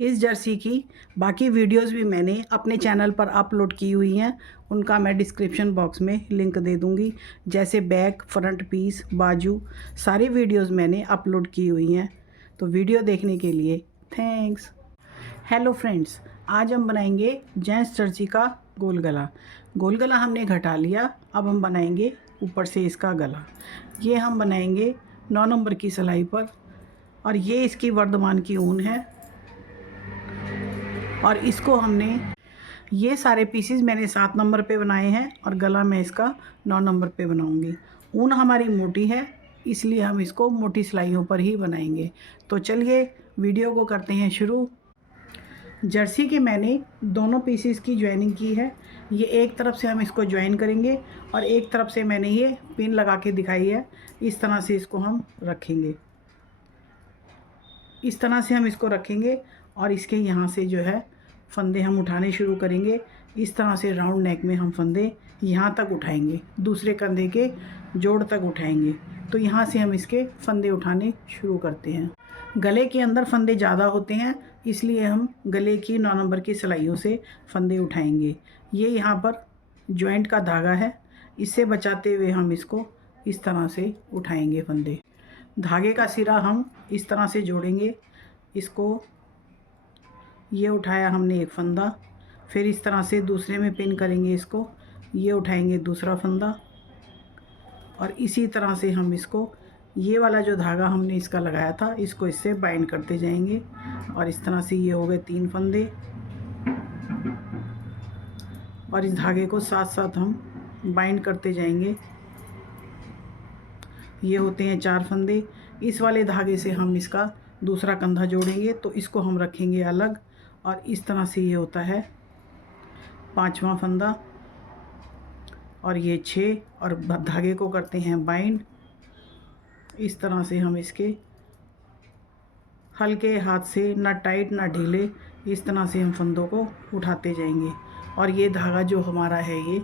इस जर्सी की बाकी वीडियोस भी मैंने अपने चैनल पर अपलोड की हुई हैं, उनका मैं डिस्क्रिप्शन बॉक्स में लिंक दे दूँगी। जैसे बैक, फ्रंट पीस, बाजू, सारी वीडियोस मैंने अपलोड की हुई हैं। तो वीडियो देखने के लिए थैंक्स। हेलो फ्रेंड्स, आज हम बनाएंगे जेंट्स जर्सी का गोल गला। गोल गला हमने घटा लिया, अब हम बनाएंगे ऊपर से इसका गला। ये हम बनाएंगे 9 नंबर की सिलाई पर, और ये इसकी वर्धमान की ऊन है। और इसको हमने, ये सारे पीसेस मैंने 7 नंबर पे बनाए हैं और गला मैं इसका 9 नंबर पे बनाऊंगी। ऊन हमारी मोटी है, इसलिए हम इसको मोटी सिलाइयों पर ही बनाएंगे। तो चलिए वीडियो को करते हैं शुरू। जर्सी के मैंने दोनों पीसेस की ज्वाइनिंग की है। ये एक तरफ से हम इसको ज्वाइन करेंगे और एक तरफ से मैंने ये पिन लगा के दिखाई है। इस तरह से इसको हम रखेंगे, इस तरह से हम इसको रखेंगे और इसके यहाँ से जो है फंदे हम उठाने शुरू करेंगे। इस तरह से राउंड नेक में हम फंदे यहाँ तक उठाएंगे, दूसरे कंधे के जोड़ तक उठाएंगे। तो यहाँ से हम इसके फंदे उठाने शुरू करते हैं। गले के अंदर फंदे ज़्यादा होते हैं, इसलिए हम गले की 9 नंबर की सिलाइयों से फंदे उठाएंगे। ये यहाँ पर जॉइंट का धागा है, इससे बचाते हुए हम इसको इस तरह से उठाएंगे फंदे। धागे का सिरा हम इस तरह से जोड़ेंगे। इसको ये उठाया हमने एक फंदा, फिर इस तरह से दूसरे में पिन करेंगे इसको, ये उठाएंगे दूसरा फंदा, और इसी तरह से हम इसको, ये वाला जो धागा हमने इसका लगाया था, इसको इससे बाइंड करते जाएंगे। और इस तरह से ये हो गए 3 फंदे, और इस धागे को साथ साथ हम बाइंड करते जाएंगे। ये होते हैं 4 फंदे। इस वाले धागे से हम इसका दूसरा कंधा जोड़ेंगे, तो इसको हम रखेंगे अलग, और इस तरह से ये होता है 5वां फंदा, और ये 6, और धागे को करते हैं बाइंड। इस तरह से हम इसके हल्के हाथ से, ना टाइट ना ढीले, इस तरह से हम फंदों को उठाते जाएंगे। और ये धागा जो हमारा है ये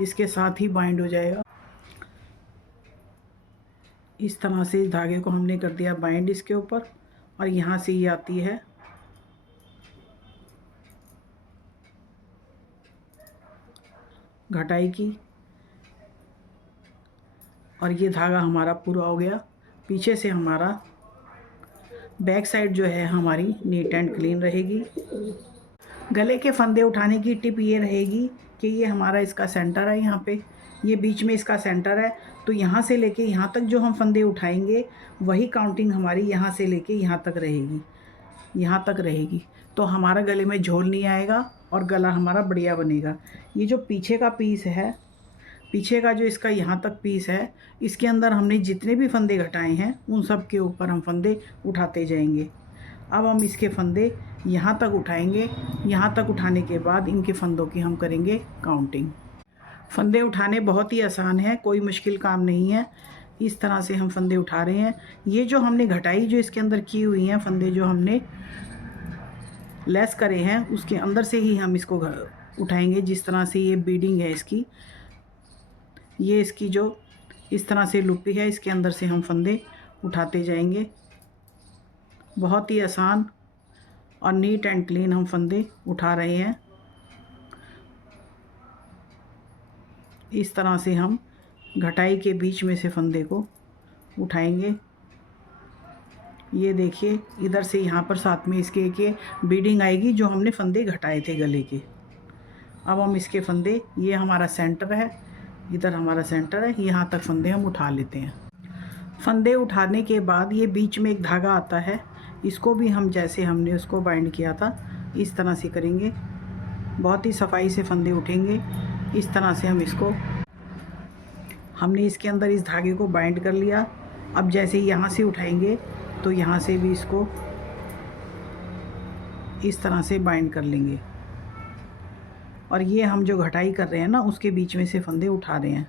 इसके साथ ही बाइंड हो जाएगा। इस तरह से इस धागे को हमने कर दिया बाइंड इसके ऊपर, और यहाँ से ये आती है घटाई की, और ये धागा हमारा पूरा हो गया। पीछे से हमारा बैक साइड जो है हमारी नीट एंड क्लीन रहेगी। गले के फंदे उठाने की टिप ये रहेगी कि ये हमारा इसका सेंटर है, यहाँ पे ये बीच में इसका सेंटर है। तो यहाँ से लेके यहाँ तक जो हम फंदे उठाएंगे, वही काउंटिंग हमारी यहाँ से लेके यहाँ तक रहेगी, यहाँ तक रहेगी। तो हमारा गले में झोल नहीं आएगा और गला हमारा बढ़िया बनेगा। ये जो पीछे का पीस है, पीछे का जो इसका यहाँ तक पीस है, इसके अंदर हमने जितने भी फंदे घटाए हैं उन सब के ऊपर हम फंदे उठाते जाएंगे। अब हम इसके फंदे यहाँ तक उठाएंगे। यहाँ तक उठाने के बाद इनके फंदों की हम करेंगे काउंटिंग। फंदे उठाने बहुत ही आसान है, कोई मुश्किल काम नहीं है। इस तरह से हम फंदे उठा रहे हैं। ये जो हमने घटाई जो इसके अंदर की हुई हैं, फंदे जो हमने लेस करे हैं, उसके अंदर से ही हम इसको उठाएंगे। जिस तरह से ये बीडिंग है इसकी, ये इसकी जो इस तरह से लुपी है, इसके अंदर से हम फंदे उठाते जाएंगे। बहुत ही आसान और नीट एंड क्लीन हम फंदे उठा रहे हैं। इस तरह से हम घटाई के बीच में से फंदे को उठाएंगे। ये देखिए, इधर से यहाँ पर साथ में इसके एक बीडिंग आएगी जो हमने फंदे घटाए थे गले के। अब हम इसके फंदे, ये हमारा सेंटर है, इधर हमारा सेंटर है, यहाँ तक फंदे हम उठा लेते हैं। फंदे उठाने के बाद ये बीच में एक धागा आता है, इसको भी हम जैसे हमने उसको बाइंड किया था इस तरह से करेंगे। बहुत ही सफाई से फंदे उठेंगे। इस तरह से हम इसको, हमने इसके अंदर इस धागे को बाइंड कर लिया। अब जैसे ही यहाँ से उठाएंगे तो यहाँ से भी इसको इस तरह से बाइंड कर लेंगे। और ये हम जो घटाई कर रहे हैं ना, उसके बीच में से फंदे उठा रहे हैं।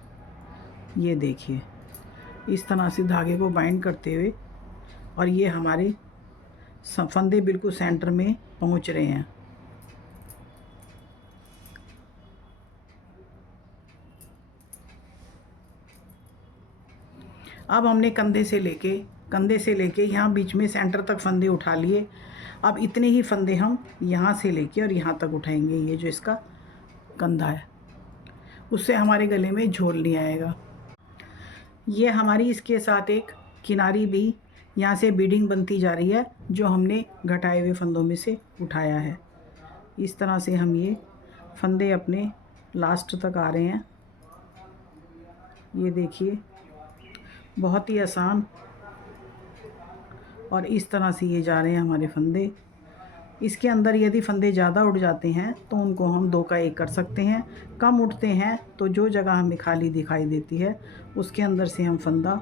ये देखिए, इस तरह से धागे को बाइंड करते हुए, और ये हमारे फंदे बिल्कुल सेंटर में पहुंच रहे हैं। अब हमने कंधे से लेके यहाँ बीच में सेंटर तक फंदे उठा लिए। अब इतने ही फंदे हम यहाँ से लेके और यहाँ तक उठाएंगे, ये जो इसका कंधा है, उससे हमारे गले में झोल नहीं आएगा। ये हमारी इसके साथ एक किनारी भी यहाँ से बीडिंग बनती जा रही है, जो हमने घटाए हुए फंदों में से उठाया है। इस तरह से हम ये फंदे अपने लास्ट तक आ रहे हैं। ये देखिए, बहुत ही आसान, और इस तरह से ये जा रहे हैं हमारे फंदे। इसके अंदर यदि फंदे ज़्यादा उठ जाते हैं तो उनको हम 2 का 1 कर सकते हैं। कम उठते हैं तो जो जगह हमें खाली दिखाई देती है उसके अंदर से हम फंदा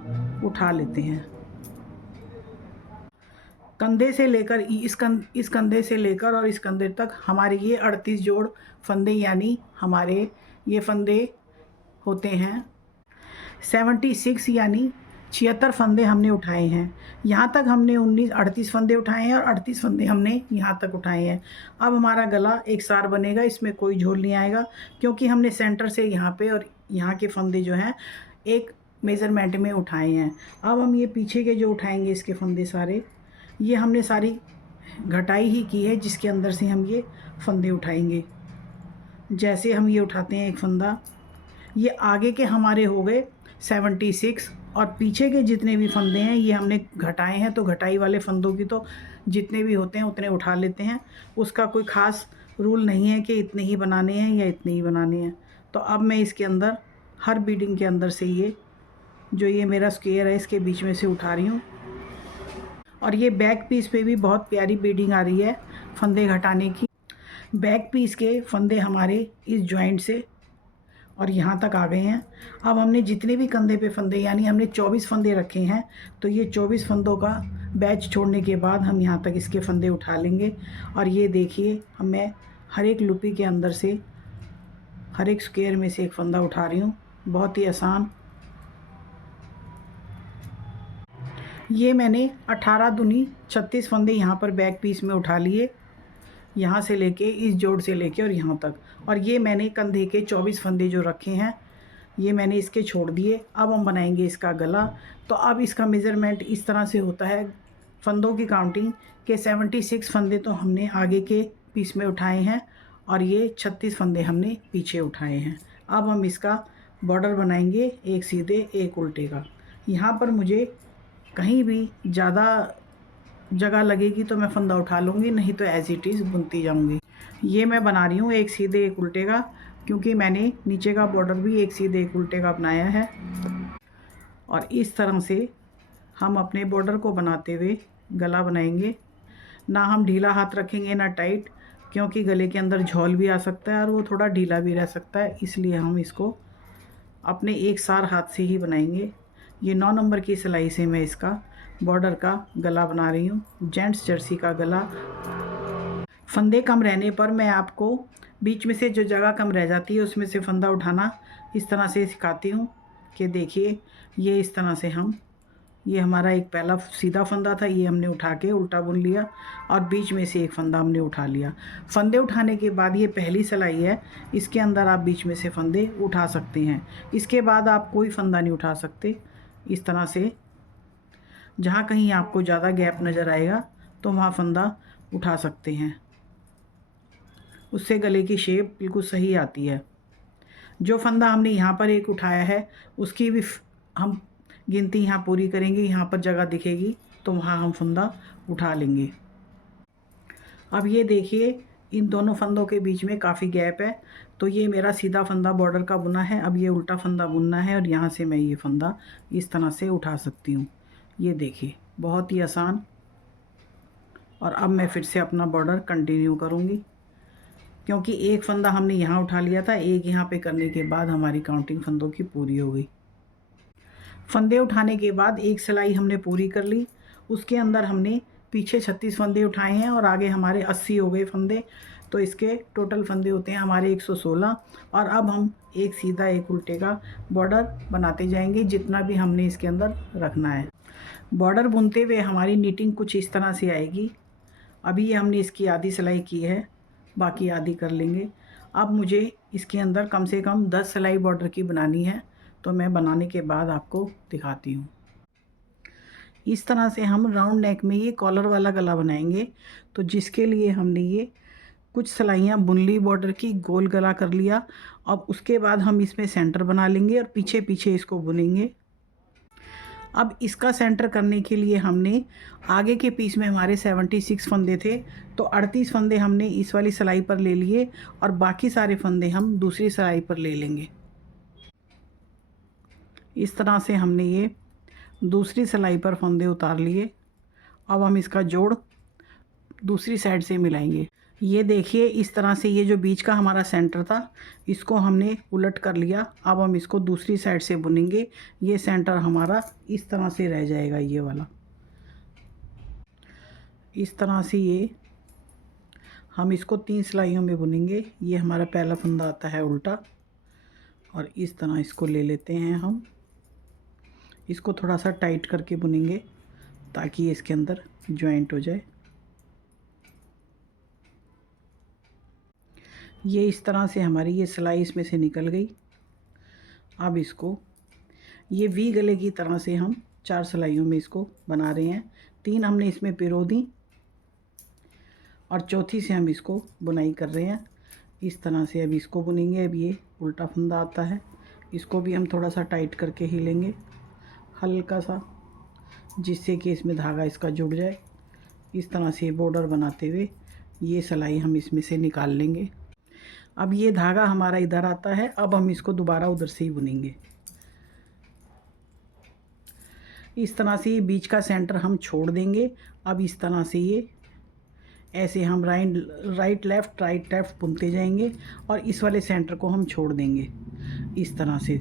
उठा लेते हैं। कंधे से लेकर इस कंधे से लेकर और इस कंधे तक हमारे ये 38 जोड़ फंदे, यानी हमारे ये फंदे होते हैं 76, यानी 76 फंदे हमने उठाए हैं। यहाँ तक हमने 38 फंदे उठाए हैं और 38 फंदे हमने यहाँ तक उठाए हैं। अब हमारा गला एक सार बनेगा, इसमें कोई झोल नहीं आएगा, क्योंकि हमने सेंटर से यहाँ पे और यहाँ के फंदे जो हैं एक मेज़रमेंट में उठाए हैं। अब हम ये पीछे के जो उठाएंगे इसके फंदे सारे, ये हमने सारी घटाई ही की है, जिसके अंदर से हम ये फंदे उठाएंगे। जैसे हम ये उठाते हैं एक फंदा, ये आगे के हमारे हो गए 76, और पीछे के जितने भी फंदे हैं ये हमने घटाए हैं। तो घटाई वाले फंदों की तो जितने भी होते हैं उतने उठा लेते हैं, उसका कोई ख़ास रूल नहीं है कि इतने ही बनाने हैं या इतने ही बनाने हैं। तो अब मैं इसके अंदर हर बीडिंग के अंदर से ये जो ये मेरा स्क्वायर है इसके बीच में से उठा रही हूँ। और ये बैक पीस पे भी बहुत प्यारी बीडिंग आ रही है फंदे घटाने की। बैक पीस के फंदे हमारे इस जॉइंट से और यहाँ तक आ गए हैं। अब हमने जितने भी कंधे पे फंदे, यानी हमने 24 फंदे रखे हैं, तो ये 24 फंदों का बैच छोड़ने के बाद हम यहाँ तक इसके फंदे उठा लेंगे। और ये देखिए, मैं हर एक लुपी के अंदर से हर एक स्क्वायर में से एक फंदा उठा रही हूँ, बहुत ही आसान। ये मैंने 18 दूनी 36 फंदे यहाँ पर बैक पीस में उठा लिए, यहाँ से लेके इस जोड़ से लेके और यहाँ तक। और ये मैंने कंधे के 24 फंदे जो रखे हैं ये मैंने इसके छोड़ दिए। अब हम बनाएंगे इसका गला। तो अब इसका मेज़रमेंट इस तरह से होता है, फंदों की काउंटिंग के 76 फंदे तो हमने आगे के पीस में उठाए हैं और ये 36 फंदे हमने पीछे उठाए हैं। अब हम इसका बॉर्डर बनाएंगे, एक सीधे एक उल्टे का। यहाँ पर मुझे कहीं भी ज़्यादा जगह लगेगी तो मैं फंदा उठा लूँगी, नहीं तो एज़ इट इज़ बुनती जाऊँगी। ये मैं बना रही हूँ एक सीधे एक उल्टे का, क्योंकि मैंने नीचे का बॉर्डर भी एक सीधे एक उल्टे का बनाया है। और इस तरह से हम अपने बॉर्डर को बनाते हुए गला बनाएंगे। ना हम ढीला हाथ रखेंगे ना टाइट, क्योंकि गले के अंदर झोल भी आ सकता है और वो थोड़ा ढीला भी रह सकता है, इसलिए हम इसको अपने एक सार हाथ से ही बनाएंगे। ये 9 नंबर की सिलाई से मैं इसका बॉर्डर का गला बना रही हूँ, जेंट्स जर्सी का गला। फंदे कम रहने पर मैं आपको बीच में से जो जगह कम रह जाती है उसमें से फंदा उठाना इस तरह से सिखाती हूँ कि देखिए, ये इस तरह से ये हमारा एक पहला सीधा फंदा था, ये हमने उठा के उल्टा बुन लिया और बीच में से एक फंदा हमने उठा लिया। फंदे उठाने के बाद ये पहली सिलाई है, इसके अंदर आप बीच में से फंदे उठा सकते हैं। इसके बाद आप कोई फंदा नहीं उठा सकते। इस तरह से जहाँ कहीं आपको ज़्यादा गैप नज़र आएगा तो वहाँ फंदा उठा सकते हैं, उससे गले की शेप बिल्कुल सही आती है। जो फंदा हमने यहाँ पर एक उठाया है उसकी भी हम गिनती यहाँ पूरी करेंगे, यहाँ पर जगह दिखेगी तो वहाँ हम फंदा उठा लेंगे। अब ये देखिए, इन दोनों फंदों के बीच में काफ़ी गैप है, तो ये मेरा सीधा फंदा बॉर्डर का बुना है। अब ये उल्टा फंदा बुनना है और यहाँ से मैं ये फंदा इस तरह से उठा सकती हूँ। ये देखिए, बहुत ही आसान। और अब मैं फिर से अपना बॉर्डर कंटिन्यू करूँगी, क्योंकि एक फंदा हमने यहाँ उठा लिया था, एक यहाँ पे करने के बाद हमारी काउंटिंग फंदों की पूरी हो गई। फंदे उठाने के बाद एक सिलाई हमने पूरी कर ली, उसके अंदर हमने पीछे 36 फंदे उठाए हैं और आगे हमारे 80 हो गए फंदे, तो इसके टोटल फंदे होते हैं हमारे 116। और अब हम एक सीधा एक उल्टे का बॉर्डर बनाते जाएंगे, जितना भी हमने इसके अंदर रखना है। बॉर्डर बुनते हुए हमारी नीटिंग कुछ इस तरह से आएगी। अभी ये हमने इसकी आधी सिलाई की है, बाकी आधी कर लेंगे। अब मुझे इसके अंदर कम से कम 10 सिलाई बॉर्डर की बनानी है, तो मैं बनाने के बाद आपको दिखाती हूँ। इस तरह से हम राउंड नेक में ये कॉलर वाला गला बनाएंगे। तो जिसके लिए हमने ये कुछ सिलाइयाँ बुन ली बॉर्डर की, गोल गला कर लिया। अब उसके बाद हम इसमें सेंटर बना लेंगे और पीछे पीछे इसको बुनेंगे। अब इसका सेंटर करने के लिए हमने आगे के पीस में हमारे 76 फंदे थे, तो 38 फंदे हमने इस वाली सिलाई पर ले लिए और बाकी सारे फंदे हम दूसरी सिलाई पर ले लेंगे। इस तरह से हमने ये दूसरी सिलाई पर फंदे उतार लिए। अब हम इसका जोड़ दूसरी साइड से मिलाएंगे। ये देखिए, इस तरह से ये जो बीच का हमारा सेंटर था इसको हमने उलट कर लिया। अब हम इसको दूसरी साइड से बुनेंगे। ये सेंटर हमारा इस तरह से रह जाएगा, ये वाला। इस तरह से ये हम इसको 3 सिलाइयों में बुनेंगे। ये हमारा पहला फंदा आता है उल्टा और इस तरह इसको ले लेते हैं हम। इसको थोड़ा सा टाइट करके बुनेंगे ताकि ये इसके अंदर जॉइंट हो जाए। ये इस तरह से हमारी ये सिलाई इसमें से निकल गई। अब इसको ये वी गले की तरह से हम 4 सिलाइयों में इसको बना रहे हैं। 3 हमने इसमें पिरो दी और चौथी से हम इसको बुनाई कर रहे हैं। इस तरह से अब इसको बुनेंगे। अब ये उल्टा फंदा आता है, इसको भी हम थोड़ा सा टाइट करके ही लेंगे, हल्का सा, जिससे कि इसमें धागा इसका जुड़ जाए। इस तरह से बॉर्डर बनाते हुए ये सिलाई हम इसमें से निकाल लेंगे। अब ये धागा हमारा इधर आता है। अब हम इसको दोबारा उधर से ही बुनेंगे। इस तरह से ये बीच का सेंटर हम छोड़ देंगे। अब इस तरह से ये ऐसे हम राइट लेफ़्ट बुनते जाएंगे और इस वाले सेंटर को हम छोड़ देंगे इस तरह से।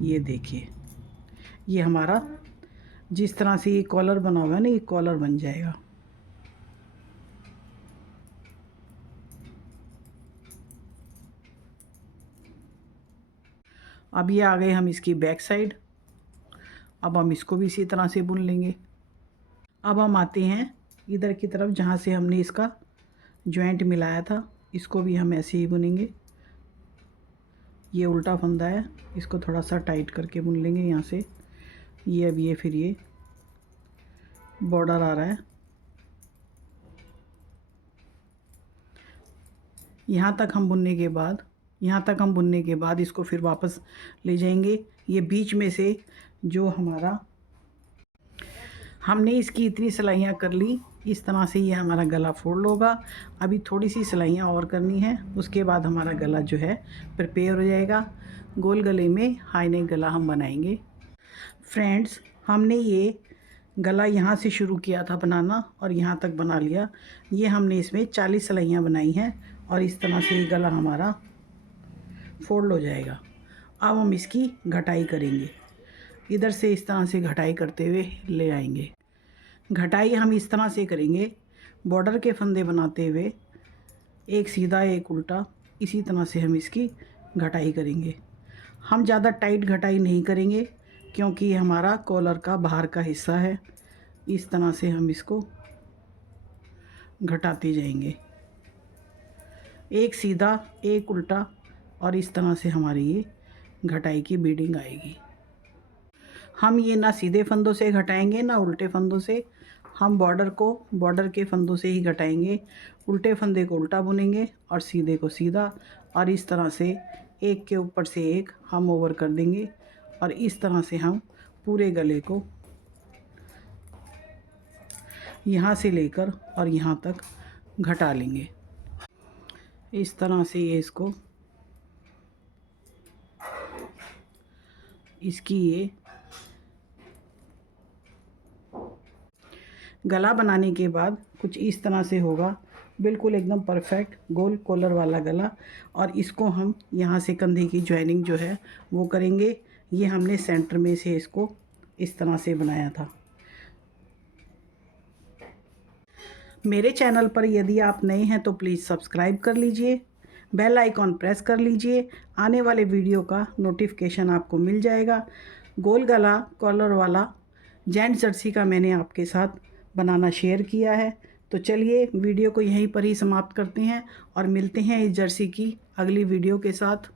ये देखिए, ये हमारा जिस तरह से ये कॉलर बना हुआ है ना, ये कॉलर बन जाएगा। अब ये आ गए हम इसकी बैक साइड। अब हम इसको भी इसी तरह से बुन लेंगे। अब हम आते हैं इधर की तरफ जहाँ से हमने इसका जॉइंट मिलाया था, इसको भी हम ऐसे ही बुनेंगे। ये उल्टा फंदा है, इसको थोड़ा सा टाइट करके बुन लेंगे यहाँ से। ये अब ये फिर ये बॉर्डर आ रहा है, यहाँ तक हम बुनने के बाद इसको फिर वापस ले जाएंगे। ये बीच में से जो हमारा हमने इसकी इतनी सिलाइयाँ कर ली, इस तरह से ये हमारा गला फोल्ड होगा। अभी थोड़ी सी सिलाइयाँ और करनी है, उसके बाद हमारा गला जो है प्रिपेयर हो जाएगा। गोल गले में हाई नेक गला हम बनाएंगे। फ्रेंड्स, हमने ये गला यहाँ से शुरू किया था बनाना और यहाँ तक बना लिया। ये हमने इसमें 40 सिलाइयाँ बनाई हैं और इस तरह से ये गला हमारा फोल्ड हो जाएगा। अब हम इसकी घटाई करेंगे। इधर से इस तरह से घटाई करते हुए ले आएंगे। घटाई हम इस तरह से करेंगे, बॉर्डर के फंदे बनाते हुए, एक सीधा एक उल्टा, इसी तरह से हम इसकी घटाई करेंगे। हम ज़्यादा टाइट घटाई नहीं करेंगे क्योंकि ये हमारा कॉलर का बाहर का हिस्सा है। इस तरह से हम इसको घटाते जाएंगे, एक सीधा एक उल्टा, और इस तरह से हमारी ये घटाई की बीडिंग आएगी। हम ये ना सीधे फंदों से घटाएंगे ना उल्टे फंदों से, हम बॉर्डर के फंदों से ही घटाएंगे। उल्टे फंदे को उल्टा बुनेंगे और सीधे को सीधा, और इस तरह से एक के ऊपर से एक हम ओवर कर देंगे और इस तरह से हम पूरे गले को यहाँ से लेकर और यहाँ तक घटा लेंगे। इस तरह से ये इसको इसकी ये गला बनाने के बाद कुछ इस तरह से होगा, बिल्कुल एकदम परफेक्ट गोल कॉलर वाला गला। और इसको हम यहाँ से कंधे की जॉइनिंग जो है वो करेंगे। ये हमने सेंटर में से इसको इस तरह से बनाया था। मेरे चैनल पर यदि आप नए हैं तो प्लीज़ सब्सक्राइब कर लीजिए, बेल आइकॉन प्रेस कर लीजिए, आने वाले वीडियो का नोटिफिकेशन आपको मिल जाएगा। गोल गला कॉलर वाला जेंट्स जर्सी का मैंने आपके साथ बनाना शेयर किया है। तो चलिए वीडियो को यहीं पर ही समाप्त करते हैं और मिलते हैं इस जर्सी की अगली वीडियो के साथ।